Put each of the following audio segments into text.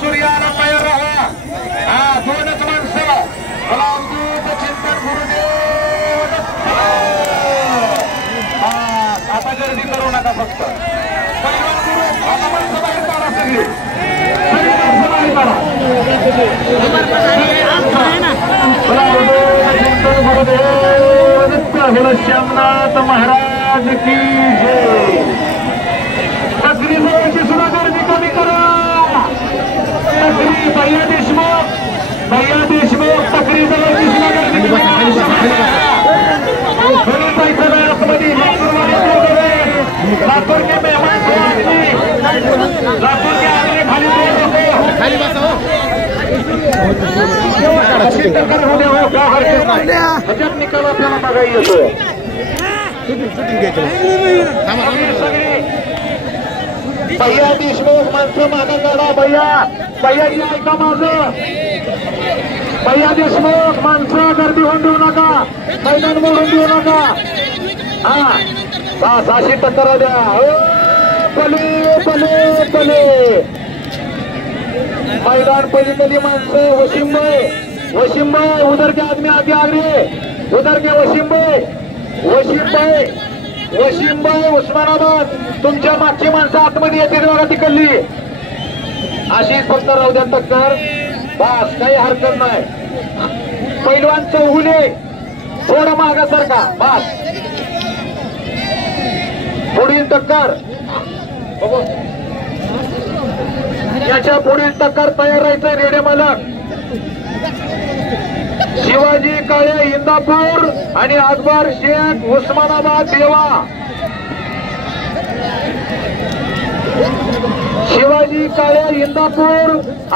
सूर्याला तयार राहा. हा दोनच माणसं अवधूत चिंतन गुरुदेव. आता गर्दी करू नका फक्त. आता माणसं बाहेर काढा सगळी. बाहेर काढा. चिंतन गुरुदेव श्यामनाथ महाराज की जय. सक्री जवळची सुद्धा गर्दी कमी करा. सक्री भैया देशमुख सक्री जवळची सुद्धा गर्दी लातूर के मेहमान लातूर के आगे खाली टक्कर होऊ द्या. का हरकत नाही. ह्याच्यात निकाल आपल्याला बघायला येतो. भैया देशमुख माणसं मागं काढा. भैयाजी ऐका माझं. भैया देशमुख माणसं गर्दी होऊन देऊ नका. मैदान मोडून देऊ नका. हा बस अशी टक्कर द्या. पले पले पले मैदान पलीकडली माणसं. वशीम भाई उधर के आदमी आगे आ रहे. उधर के वशीम भाई उस्मानाबाद. तुमच्या मागची माणसं आतमध्ये येते बघा तिकडली. अशीच फक्त राहू द्या टक्कर. बस काही हरकत नाही. पैलवान चौगुले थोडं मागासारखा. बस पुढील टक्कर. याच्या पुढील टक्कर तयार राहायचं. रेडे मालक शिवाजी काळे इंदापूर आणि अकबर शेख उस्मानाबाद देवा. शिवाजी काळे इंदापूर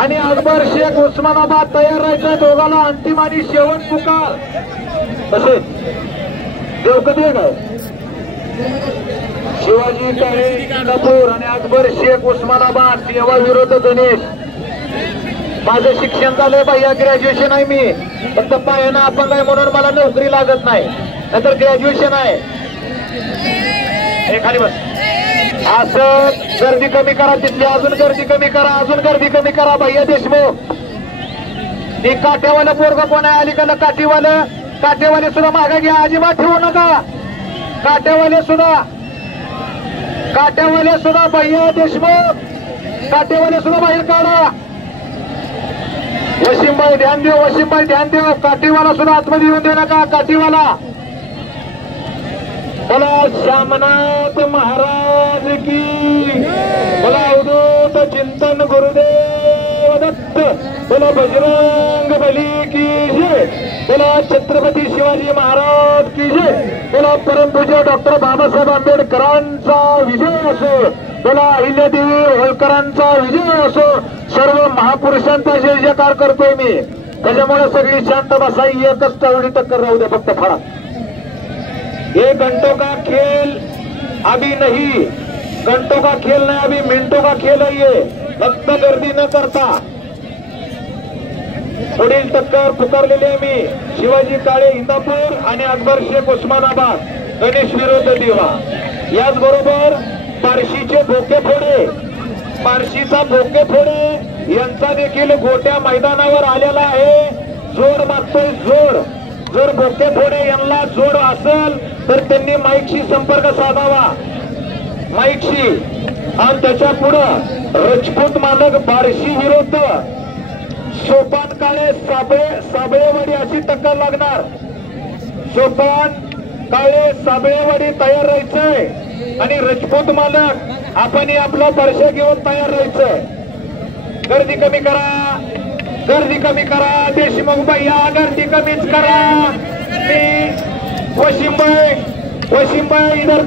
आणि अकबर शेख उस्मानाबाद तयार राहायचं. दोघाला अंतिम आणि शेवट पुकार. तसेच देव कधी आहे काय. शिवाजी काळे इंदापूर आणि अकबर शेख उस्मानाबाद देवा विरुद्ध गणेश. माझं शिक्षण झालंय भैया. ग्रॅज्युएशन आहे मी. फक्त पायानं अपंग आहे म्हणून मला नोकरी लागत नाही. नाहीतर ग्रॅज्युएशन आहे. खाली बस. असं गर्दी कमी करा. तिथली अजून गर्दी कमी करा. भैया देशमुख ती काट्यावाला पोरग कोण आहे. अलीकडलं काटेवाले सुद्धा मागा घ्या. अजिबात ठेवू नका. काट्यावाले सुद्धा भैया देशमुख काटेवाले सुद्धा बाहेर काढा. वशीमभाई ध्यान देव. काठीवाला सुद्धा आतमध्ये येऊन देऊ नका. काठीवाला. बोला श्यामनाथ महाराज की. बोला अवधूत चिंतन गुरुदेव दत्त. बोला बजरंग बली की जय. बोला छत्रपती शिवाजी महाराज की जय. बोला परमपूज्य डॉक्टर बाबासाहेब आंबेडकरांचा विजय असो. बोला अहिल्यादेवी होळकरांचा विजय असो. सर्व महापुरुषांचा जय जयकार करतोय मी. त्याच्यामुळे सगळी शांत बसा. एकच चावडी टक्कर राहू दे फक्त फळा. ये घंटों का खेल अभी नहीं. घंटों का खेल नहीं अभी मिनटों का खेल है. ये फक्त गर्दी न करता पुढील टक्कर पुकारलेली आहे मी. शिवाजी काळे इंदापूर आणि अकबर शेख उस्मानाबाद गणेश विरुद्ध देवा. याचबरोबर पारशीचे बोके फोडे यांचा देखील गोट्या मैदानावर आलेला आहे. जोड मागतोय जोड. जर बोके फोडे यांना जोड असेल तर त्यांनी माईकशी संपर्क साधावा. माईकशी. आणि त्याच्या पुढं राजपूत मालक बारशी विरुद्ध सोपान काळे साबळेवाडी अशी टक्कर लागणार. सोपान काळे साबळेवाडी तयार राहायचंय. आणि राजपूत मालक आपण आपला परशा घेऊन तयार राहायचंय. गर्दी कमी करा. देशमुख भैया गर्दी कमीच करा. मी वशीमभाई इधर